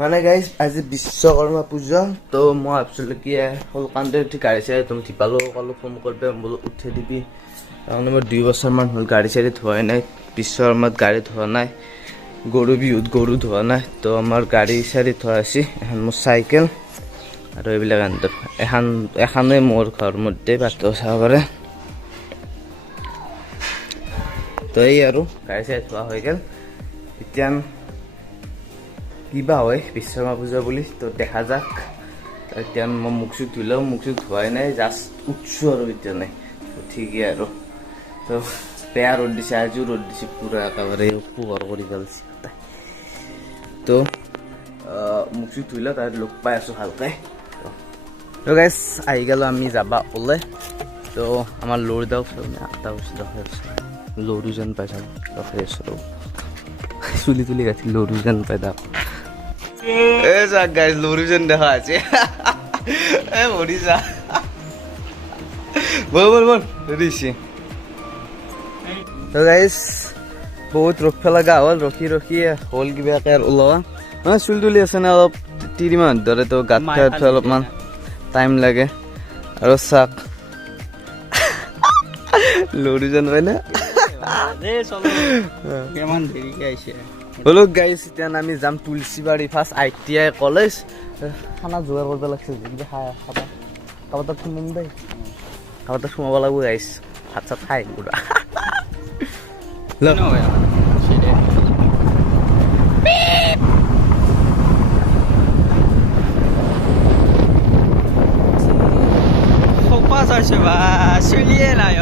মানে গাইজ আজি বিশ্বকৰ্মা পূজা তো মই ভাবিছিলোঁ কি সোনকালে উঠি গাড়ী চাড়ী তুমি টিপালো ক'লো ফোন কৰিব বোলো উঠি দিবি তাৰমানে মই 2 বছৰমান হ'ল গাড়ী চাড়ী ধোৱাই নাই বিশ্বকৰ্মাত গাড়ী ধোৱা নাই গৰু বিহুত গৰু ধোৱা নাই তো আমাৰ গাড়ী চাড়ী ধোৱা আছে এখন মোৰ চাইকেল আৰু এইবিলাক এখানে মোৰ ঘৰ মধ্যে বাট চাব পাৰে তো এই আৰু গাড়ী চাড়ী ধোৱা হৈ গ'ল এতিয়া কিবা হয় বিশ্বকৰ্মা পূজা বুলি তো দেখা যাক এতিয়া মই মুখ চুখ ধুলেও মুখ চুখ ধোৱাই নাই জাষ্ট উঠছোঁ আৰু এতিয়া নাই ঠিকেই আৰু তো বেয়া ৰ'দ দিছে আজিও ৰ'দ দিছে পুৰা একেবাৰে পোহৰ কৰি পেলাইছে তো মুখ চুখ ধুলেও তাত লগ পাই আছোঁ ভালকৈ তো গাইজ আহি গ'লোঁ আমি যাবা ওলাই তো আমাৰ লৰি দাও আঠটা বস্তু দেখাই আছোঁ লৰু যেন পাই যাওঁ দেখাই আছোঁ চুলি তুলি গাঠি লৰু যেন পাই দাও এই যাক গাইজ লৰু যেন দেখা আছে এই ভৰি যা বল দিছে তো গাইজ বহুত ৰখিব লগা হ'ল ৰখি হ'ল কিবাকৈ আৰু ওলোৱা মানে চুলি তুলি আছে নে অলপ তিৰিমান ধৰে তো গাত খাই অলপমান টাইম লাগে আৰু চাক লৰু যেন পাই না হলো গাইজ এতিয়া আমি যাম তুলসীবাৰী ফাৰ্ষ্ট ITI কলেজ খানা যোগাৰ কৰিব লাগিছিল কিবা খাবা তাত সোমাম দেই তাত সোমাব লাগিব গাইজ ভাত চাত খাই পুৰা চুলিয়ে নাই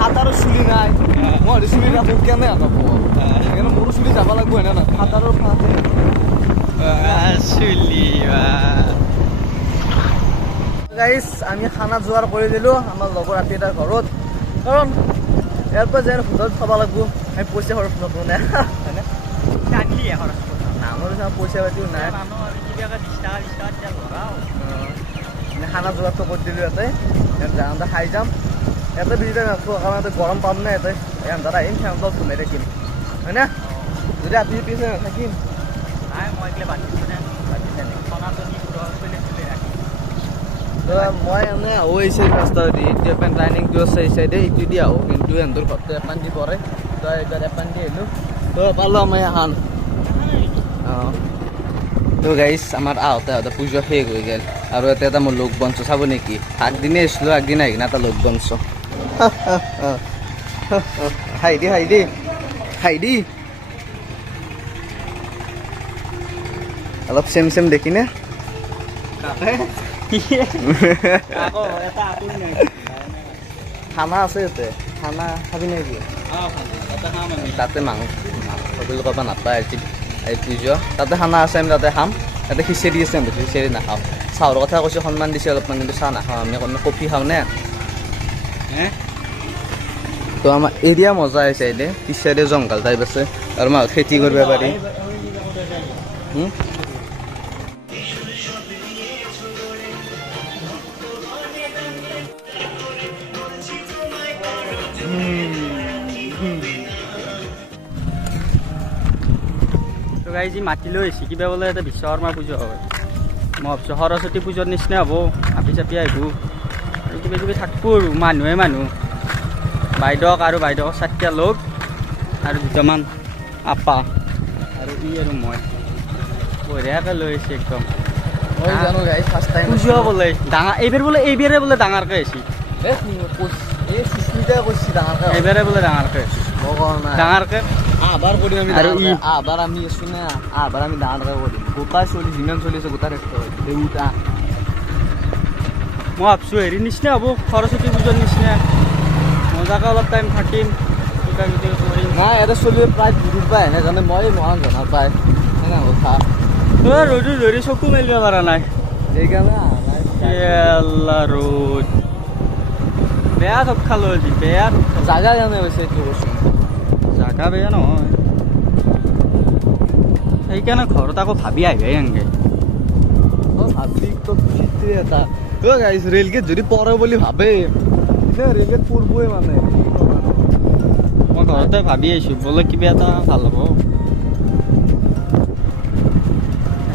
হাতাৰো চুলি নাই মই চুলি নাপো কেনে নাপো সেইকাৰণে মোৰো চুলি যাব লাগিব হয় না হাতাৰো চুলি গাইজ আমি খানা যোৱাৰ কৰি দিলোঁ আমাৰ লগৰ ৰাতি এটাৰ ঘৰত কাৰণ ইয়াৰ পৰা যেন হোটেলত খাব লাগিব আমি পইচা খৰচ নকৰোঁ নে হয়নে আমাৰ পইচা পাতিও নাই খানা যোগাৰটো কৰি দিলোঁ ইয়াতে যাওঁতে খাই যাম ইয়াতে ভিজিটাৰ নাথাকোঁ কাৰণ গৰম পাম নাই ইয়াতে এন্ধাৰ আহিম ফেনটো সোমাই থাকিম হয়নে যদি আপুনি পিছে নাথাকিম মই এনে আহোঁ এই চাইড ৰাস্তাদি এতিয়া টাৰ্ণিংটো আছে এই চাইডে ইটো দি আহোঁ কিন্তু এহেঁতৰ ঘৰটো এপান দি পৰে তো এইবাৰ এপান দি আহিলোঁ তো পালোঁ আমি এখন অঁ তো গাইজ আমাৰ আহোঁতে পূজা শেষ হৈ গ'ল আৰু ইয়াতে এটা মই লগ বনছোঁ চাব নেকি আগদিনে আহিছিলোঁ আগদিনা আহি কিনে এটা লগ বনছোঁ হাই দি অলপ চেম দেখিনে খানা আছে ইয়াতে খানা খাবি নেকি তাতে মাংস বুলি ক'ব নাপায় এই পূজা তাতে খানা আছে আমি তাতে খাম তাতে খিচিৰি আছে আমি খিচিৰি নাখাওঁ চাহৰ কথা কৈছোঁ সন্মান দিছে অলপমান কিন্তু চাহ নাখাওঁ আমি অকণমান কফি খাওঁ নে তো আমাৰ এৰিয়া মজা আছে এনে পিছ চাইডে জংঘল টাইপ আছে আৰু মাহত খেতি কৰিব পাৰি গাইজি মাতি লৈ আহিছে কিবা বোলে এটা বিশ্বকৰ্মা পূজা হয় মই ভাবিছোঁ সৰস্বতী পূজাৰ নিচিনা হ'ব আপি চাপি আহিব আৰু কিবা কিবি থাকিব আৰু মানুহ বাইদেউক আৰু বাইদেউক 4টা লগ আৰু 2টামান আপা আৰু আৰু মই বঢ়িয়াকৈ লৈ আহিছে একদম পূজা বোলে ডাঙৰ এইবাৰে বোলে ডাঙৰকৈ আহিছে এইবাৰে বোলে ডাঙৰকৈ আহিছে ডাঙৰকৈ আবাৰ কৰিম আমি আৰু আবাৰ আমি আছোঁ না আবাৰ আমি ডাঙৰকৈ কৰিম গোটাই চলি যিমান চলি আছে গোটাই দেউতা মই ভাবিছোঁ হেৰি নিচিনা হ'ব সৰস্বতী পূজাৰ নিচিনা মজাকৈ অলপ টাইম থাকিম কিবা কিবি কৰিম নাই ইয়াতে চলি প্ৰায় দূৰ পায় সেইকাৰণে মই মহান জনা পায় সেনে কথা ৰ'দো ধৰি চকু মেলিব পৰা নাই সেইকাৰণে ৰ'দ বেয়া ধপ খালোঁ আজি বেয়া জাগা জানে হৈছে এইটো বস্তু জাগা বেয়া নহয় সেইকাৰণে ঘৰত আকৌ ভাবি আহিবাই এনেকৈ ভাবি এটা গাইছ ৰেলগেট যদি পৰে বুলি ভাবে ৰেলগেট পৰবই মানে ঘৰতে ভাবি আহিছোঁ বোলে কিবা এটা ভাল হ'ব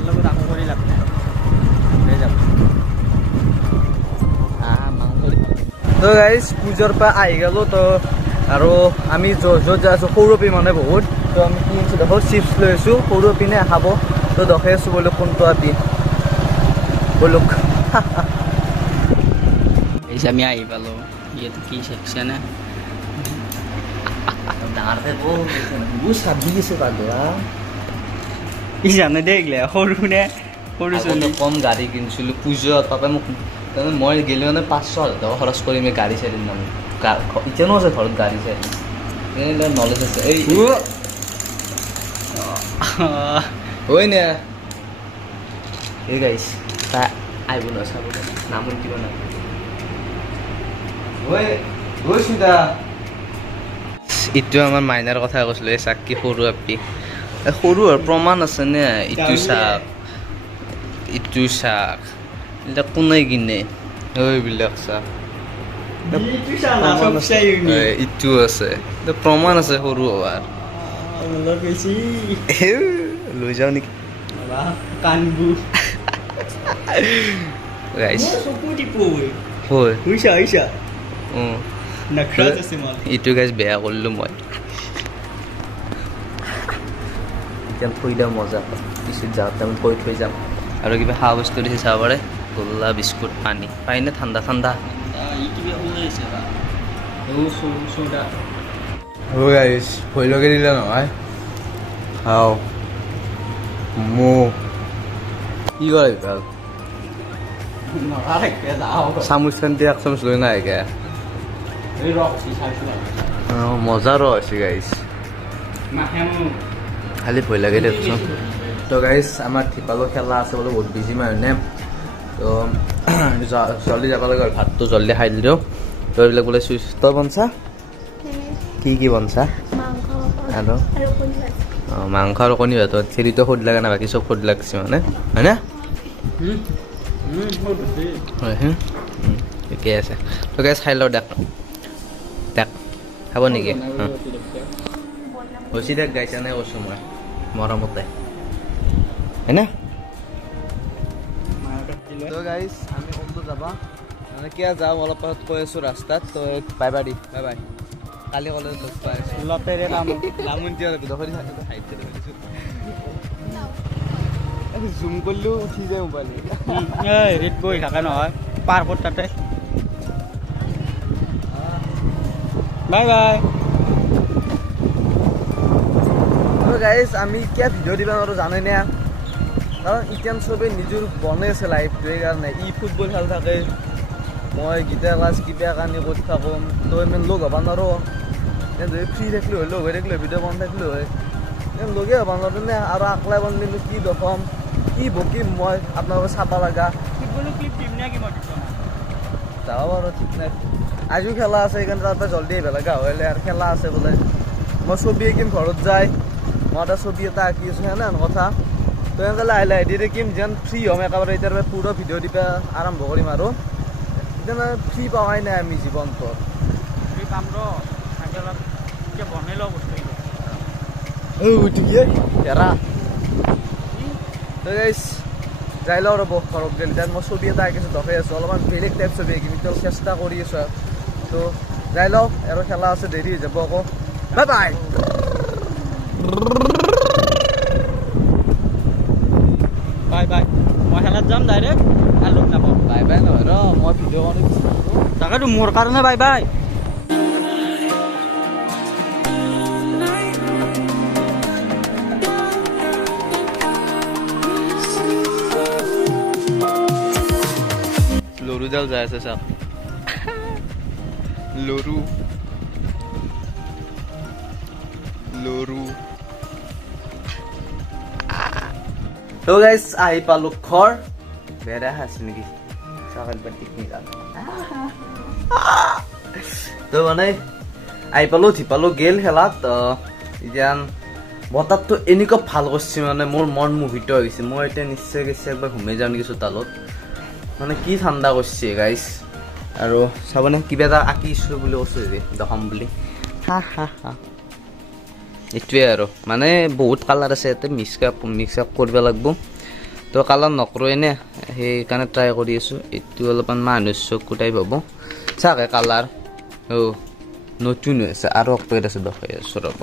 লগত আকৌ কৰি লাভ নাই যাব তো গাইজ পূজাৰ পৰা আহি গ'লোঁ তো আৰু আমি য'ত যাই আছোঁ সৰু পি মানে বহুত তো আমি কি আছোঁ দেখোঁ চিপছ লৈ আছোঁ সৰু পিনে খাব তো দেখাই আছোঁ বোলো কোনটো আপি বলুক আমি আহি পালোঁ ইয়াত কি চেকশ্যনে ই জানে দেখিলে সৰু নে সৰু চলি কম গাড়ী কিনিছিলোঁ পূজা তাতে মোক মই গ'লে মানে 500,000 টকা খৰচ কৰিম গাড়ী চাৰি নাম এতিয়ানো আছে ঘৰত গাড়ী চাৰি নলেজ আছে এই হয় নে এই গাইছ তাই আহিব ন চাব নাম কিবা নাম গৈছোঁ ইটো আমাৰ মাইনাৰ কথা কৈছিলোঁ এই চাক কি সৰু আপি সৰু আৰু প্ৰমাণ আছেনে ইটো চাক এতিয়া কোনে কিনে এইবিলাক চাক ইটো আছে প্ৰমাণ আছে সৰু হোৱাৰ লৈ যাওঁ নেকি ইটো গাইজ বেয়া কৰিলোঁ মই এতিয়া থৈ দিওঁ মজা পিছত যাওঁতে আমি কৈ থৈ যাম আৰু কিবা খোৱা বস্তু দিছে চাব পাৰে গোল্লা বিস্কুট পানী পানী ঠাণ্ডা ঠাণ্ডা ভয় লগাই দিলে নহয় খাওঁ কি কৰে ভাল চামুচ খান দিয়ে এক চামুচ লৈ নাই মজা ৰ হৈছে গাইজ খালি ভয় লাগে দেচোন তো গাইজ আমাৰ থিপালো খেলা আছে বোলো বহুত বিজি মানে তো জল্দি যাব লাগে ভাতটো জল্দি খাই দিলোঁ তো এইবিলাক বোলে চুইচ তই বনছা কি বনছা আৰু মাংস আৰু কণী ভাত চেৰিটো সোধ লাগে না বাকী চব সোধ লাগছে মানে হয়নে হয় ঠিকে আছে তো গাইজ খাই লওঁ দেখ খাব নেকি হৈছে দেখ গাইছা নাই কৈছোঁ মই মৰমতে হয়নে তো গাইজ আমি কোনটো যাবা মানে কিয় যাওঁ অলপ পাছত কৈ আছোঁ ৰাস্তাত তো bye by the bye bye Kali college লগ পাই আছোঁ লতেৰে লামুন্তিয়া দখৰি জুম কৰিলেও উঠি যায় মোবাইল ৰেড বহি থাকে নহয় পাৰ্কত তাতে বাই বাই গাইজ আমি কিয় ভিডিঅ' দিব নোৱাৰোঁ জানেনে কাৰণ এতিয়া চবেই নিজৰ বনাই আছে লাইফটো সেইকাৰণে ই ফুটবল খেল থাকে মই গীটাৰ ক্লাছ কিবা কাৰণে কৰি থাকোঁ তো ইমান লগ হ'ব নোৱাৰোঁ যদি ফ্ৰী থাকিলোঁ হয় লগ হৈ থাকিলোঁ ভিডিঅ' বনাই থাকিলোঁ হয় লগে হ'ব নোৱাৰোঁ নে আৰু আকলাই বনালোঁ কি দেখুৱাম কি বকিম মই আপোনালোকে চাব লগা যাব বাৰু ঠিক নাই আজিও খেলা আছে সেইকাৰণে তাতে জল্দি আহিব লগা হ'লে আৰু খেলা আছে বোলে মই ছবি আঁকিম ঘৰত যায় মই এটা ছবি এটা আঁকি আছোঁ সেনেহেন কথা তো এনেকৈ লাহে লাহে দি থাকিম যেন ফ্ৰী হ'ম একেবাৰে এতিয়াৰ পৰা পুৰা ভিডিঅ' দিব আৰম্ভ কৰিম আৰু এতিয়া ফ্ৰী পাৱাই নাই আমি জীৱনটো ফ্ৰী পাম বনাই লওঁ বস্তু এৰা যাই লওঁ ৰ'ব ঘৰত গ'লে তাত মই ছবি এটা আঁকিছোঁ দেখাই আছোঁ অলপমান বেলেগ টাইপ ছবি আঁকিম এতিয়া চেষ্টা কৰি আছোঁ তো যাই লওঁ আৰু খেলা আছে দেৰি হৈ যাব আকৌ বাই বাই বাই বাই মই খেলাত যাম ডাইৰেক্ট আৰু লগ নাপাওঁ বাই বাই নহয় ৰ মই ভিডিঅ' বনাই দিছোঁ তাকেতো মোৰ কাৰণে বাই বাই লৰুডাল যাই আছে চাওক লৰু তো গাইজ আহি পালোঁ ঘৰ বেৰা আছে নেকি চাকৰি পাতি তো মানে আহি পালোঁ ধিপালোঁ গেল খেলাত এতিয়া বতাহটো এনেকুৱা ভাল কৰিছে মানে মোৰ মন মোহিত হৈ গৈছে মই এতিয়া নিশ্চয় একবাৰ ঘুমাই যাওঁ নেকি চোতালত মানে কি ঠাণ্ডা কৰিছে গাইজ আৰু চাবনে কিবা এটা আঁকিছোঁ বুলি কৈছোঁ দেখাম বুলি হা এইটোৱে আৰু মানে বহুত কালাৰ আছে ইয়াতে মিক্স আপ কৰিব লাগিব তো কালাৰ নকৰোঁৱে নে সেইকাৰণে ট্ৰাই কৰি আছোঁ এইটো অলপমান মানুহ চকু টাইপ হ'ব চাগে কালাৰ নতুন হৈ আছে আৰু অকপেট আছে দেখাই আছোঁ ৰ'ব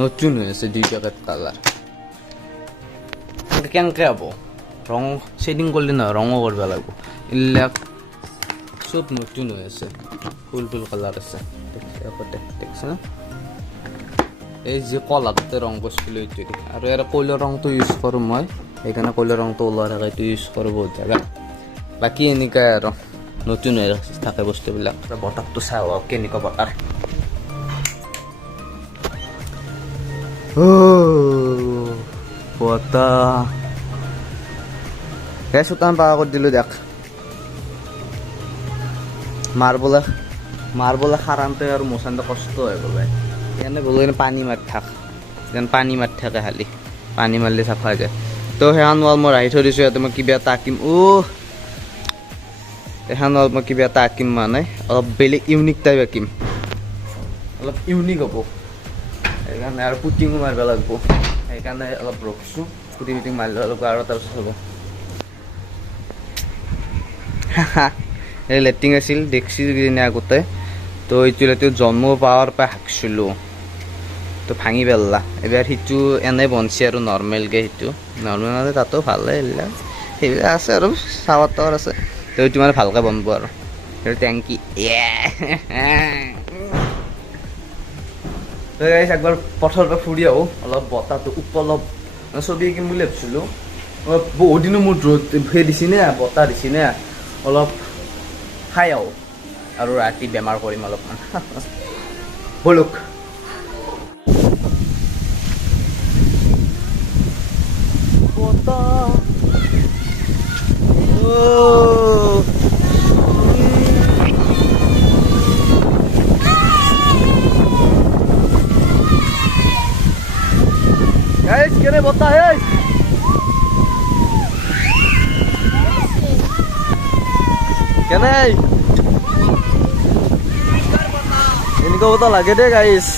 নতুন হৈ আছে 2 পেকেট কালাৰ কেনেকৈ হ'ব ৰং শেডিং কৰিলে নহয় ৰঙো কৰিব লাগিব এইবিলাক চব নতুন হৈ আছে ফুল কালাৰ আছে দেখছে না এই যে কলাতে ৰং কৰিছিলোঁ এইটো আৰু ইয়াৰ কয়লাৰ ৰংটো ইউজ কৰোঁ মই সেইকাৰণে কয়লাৰ ৰংটো ওলাই থাকে এইটো ইউজ কৰোঁ বহুত জেগাত বাকী এনেকুৱাই আৰু নতুন হৈ থাকে বস্তুবিলাক বতাহটো চাওঁ আৰু কেনেকুৱা বতাহ বতাহ এই চোতান পাকা কৰি দিলোঁ দেখ মাৰ্বলে সাৰান্তে আৰু মোচানতে কষ্ট হয় বোলে সেইকাৰণে বোলো পানী মাৰি থাকে খালি পানী মাৰিলে চাফা হৈ যায় তো সেইখন ৱাল মই ৰাখি থৈ দিছোঁ ইয়াতে মই কিবা এটা আঁকিম এখন ৱাল মই কিবা এটা আঁকিম মানে অলপ বেলেগ ইউনিক টাইপ আঁকিম অলপ ইউনিক হ'ব সেইকাৰণে আৰু পুটিঙো মাৰিব লাগিব সেইকাৰণে অলপ ৰখিছোঁ পুটিং মাৰিব লাগিব আৰু তাৰপিছত হ'ব এই লেট্ৰিন আছিল দেখছি কিনে আগতে তো এইটো লেট্ৰিন জন্ম পাৱাৰ পৰা হাঁকিছিলোঁ তো ভাঙি পেলালা এবাৰ সিটো এনেই বনছি আৰু নৰ্মেলকৈ সিটো নৰ্মেল মানে তাতো ভালে সেইবিলাক আছে আৰু চাৱাৰ টাৱাৰ আছে তো এইটো মানে ভালকৈ বনাব আৰু সেইটো টেংকি একবাৰ পথৰ পৰা ফুৰি আহোঁ অলপ বতাহটো উপলব্ধ ছবি আঁকিম বুলি ভাবিছিলোঁ বহুত দিনো মোৰ ৰ'দ দিছি নে বতাহ দিছি নে অলপ খাই আহোঁ আৰু ৰাতি বেমাৰ কৰিম অলপমান বলক কেনে বতাহ কেনে এনেকুৱা বতাহ লাগে দে গাইছ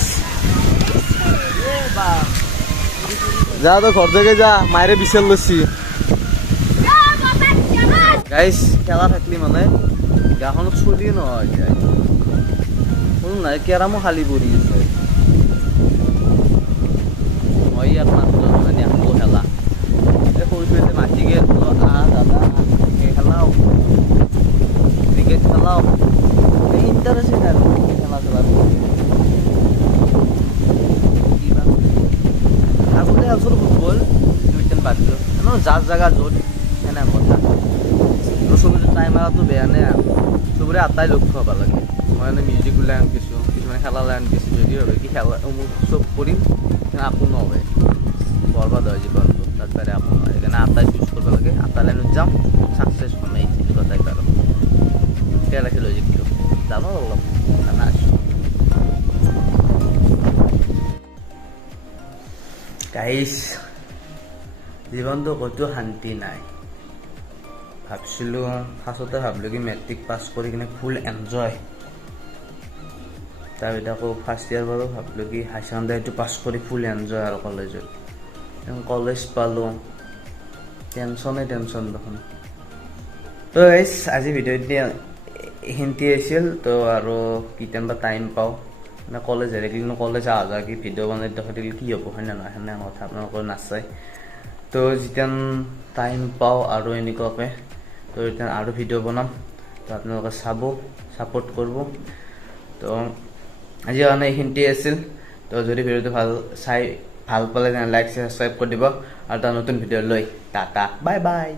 যা তো ঘর থেকে যা মায়েরে বিচার লৈছি গাইছ খেলা থাকলি মানে গাখনত চলি নহয় কোনো নাই কেৰামো খালী পৰি আছে মই ইয়াত মাত্ৰ মানে আকৌ খেলা সৰু ছোৱালী মাতি গেল দাদা খেলাও ক্ৰিকেট খেলাও ইণ্টাৰেষ্ট আৰু খেলা আগতে খেলছিলোঁ ফুটবল দুইটান পাতিলোঁ যাৰ জেগা য'ত সেনে কথা চবৰে টাইম মাৰাটো বেয়া নে চবৰে আটাই লক্ষ্য হ'ব লাগে মই মানে মিউজিক ওলাই আনিছোঁ কিছুমানে খেলা ওলাই আনিছোঁ যদি ভাবে কি খেলা মোক চব কৰিম একো নহয় বৰবাদ হয় জীৱনটো তাত পাৰে একো নহয় সেইকাৰণে আটাই চুজ কৰিব লাগে আটা লাইনত যাম ছাকচেছ হ'ম এই কথাই পাৰোঁ এতিয়া ৰাখিলোঁ যিটো জানো অলপ জানা আছোঁ গাইছ জীৱনটো ক'তো শান্তি নাই ভাবছিলোঁ ফাৰ্ষ্টতে ভাবিলোঁ কি মেট্ৰিক পাছ কৰি কিনে ফুল এনজয় তাৰপিছত আকৌ ফাৰ্ষ্ট ইয়াৰ বাৰু ভাবিলোঁ কি হায়াৰ ছেকেণ্ডেৰীটো পাছ কৰি ফুল এনজয় আৰু কলেজত কলেজ পালোঁ টেনশ্যন দেখোন তো গাইছ আজি ভিডিঅ'টো এইখিনিতে আছিল তো আৰু কেতিয়াবা টাইম পাওঁ মানে কলেজ হেৰি কিন্তু কলেজ অহা যোৱা কি ভিডিঅ' বনাই দেখাই দিলে কি হ'ব হয় নে নহয় সেনে কথা আপোনালোকৰ নাচায় তো যেতিয়া টাইম পাওঁ আৰু এনেকুৱাকৈ তো এতিয়া আৰু ভিডিঅ' বনাম তো আপোনালোকে চাব ছাপোৰ্ট কৰিব তো আজি কাৰণে এইখিনিতে আছিল তো যদি ভিডিঅ'টো ভাল পালে তেনে লাইক ছাবস্ক্ৰাইব কৰি দিব আৰু এটা নতুন ভিডিঅ' লৈ টাটা বাই বাই